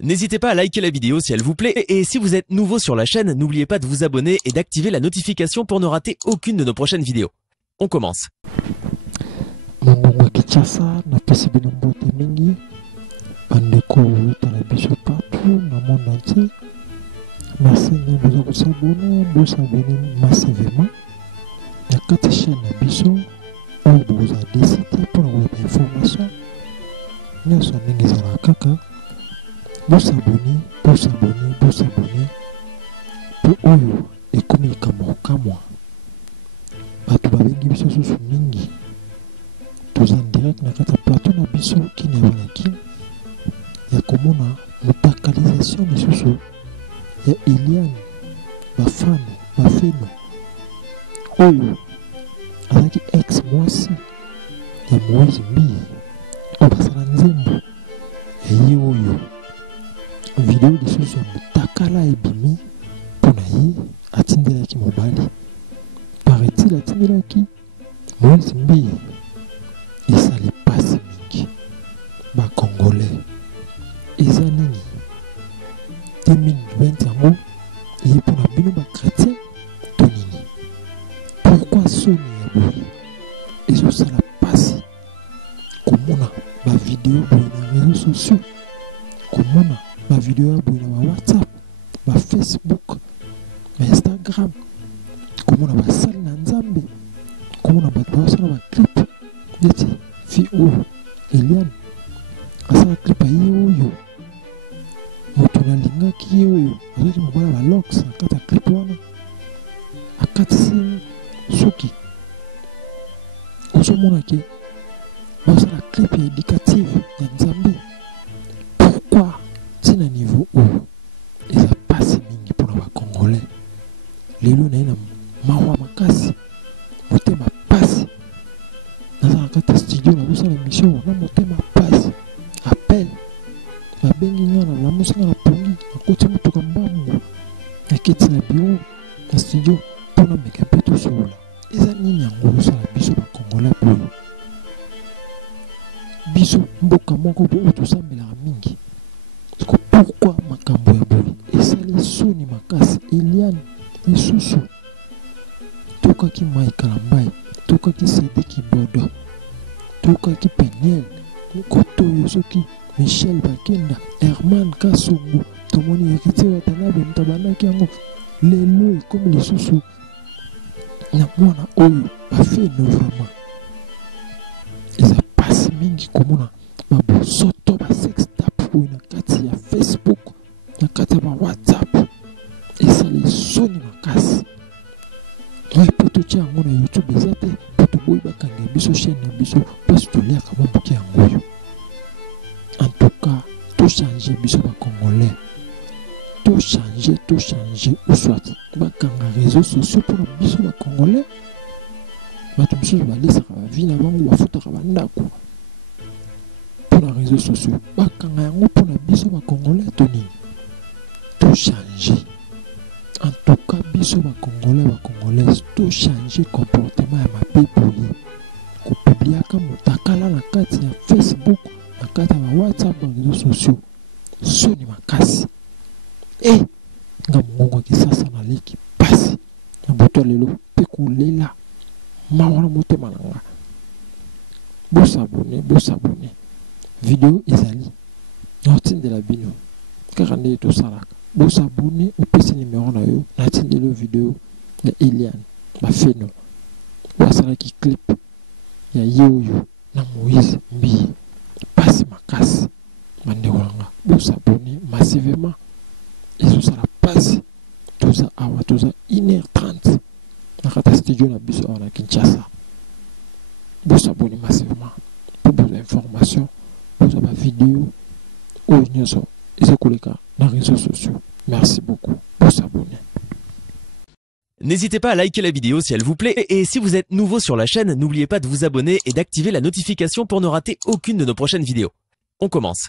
N'hésitez pas à liker la vidéo si elle vous plaît et si vous êtes nouveau sur la chaîne, n'oubliez pas de vous abonner et d'activer la notification pour ne rater aucune de nos prochaines vidéos. On commence. Mongongo Kinshasa napesi bino mbote mingi bandeko oyotala biso partout na monde entier. Merci boza kosabone massivement na kati chaîne na biso oyo boza décide mpona koyeba information nyonso ndenge ezala kaka bosabone mpo oyo ekomi likambo kamwa bato babengi biso susu mingi toza direct na kati ya plateau na biso kini avanaki ya komona motakalisation lisusu ya Eliane bafeno oyo azalaki ex mwasi ya Moïse Mbi oyo basala nzembo ya ye oyo video lisusu ya motakala ebimi mpona ye atindelaki mobali paraît-il atindelaki Moïse Mbi esali pasi mingi bacongolais eza nini 2020 yango eye mpona bino bachrétien to nini pourquoi soni ya boye ezosala pasi komona bavideo boye na réseaux sociaux komona bavideo ya boye na bawhatsapp bafacebook bainstagram komona basali na nzambe komona bato basala baclip neti fi oyo Eliane asala clip ya ye oyo moto nalingaki ye oyo azwaki mobala balox na kati ya clip wana akatisi soki ozomonake basala clip ya éducative ya nzambe pourquoi ntina niveau oyo eza pasi mingi mpona bacongolais lelo na ye na mawa makasi motema pasi naza na kati ya studio nazosala émission na motema pasi appel babengi nga na lamusi nga na pongi nakoti motuka mbambu naketi na biro na studio mpona meka mpe tosolola eza nini yango osala biso bacongolais boyo biso mboka moko bo oyo tosambelaka mingi siko pourkui makambo ya boye esali soni makasi Eliane lisusu tokaki Mai Kalambai tokaki Sediki Bodo tokaki Peniel koto oyo soki Michel Bakenda Herman Kasongo tomoni Héritier Watanabe mtabanaki yango lelo ekomi lisusu na mwana oyo bafeno vraiment eza pasi mingi komona babosoto basextap oyo na kati ya Facebook na kati ya bawhatsapp esali soni makasi oyo mpo totia yango na YouTube eza te mpo toboyi bakanga biso chaîne na biso mpasi toliaka bamboki yango oyo en tout cas tochange biso bacongolais tochange ou soit bakanga réseaux sociaux mpona biso bacongolais bato mosusu balesaka bavi na bango bafutaka bandako mpona réseaux sociaux bakanga yango mpona biso bacongolais to nini tochange en tout cas biso bacongolais tochange comportement ya mabe boye kopubliaka motakala na kati ya Facebook na kati ya bawhatsapp ba réseaux sociaux soni makasi nga mongongo Kinshasa naleki pasi na butu ya lelo mpe kolela mawa na motema na nga bosabone video ezali natindela bino kaka nde tosalaka bosabone opesi nimero na yo natindela video ya Eliane bafeno basalaki clip ya ye oyo na Moïse Mbi pasi makasi bandeko nanga bosabone massivement ezosala pasi toza awa toza 1h30 na kati ya studio na biso awa na Kinshasa bosabone massivement mpo bozwa information bozwa bavideo oyo nyonso eza koleka na réseaux sociaux. Merci beaucoup bosabone. N'hésitez pas à liker la vidéo si elle vous plaît et si vous êtes nouveau sur la chaîne, n'oubliez pas de vous abonner et d'activer la notification pour ne rater aucune de nos prochaines vidéos. On commence.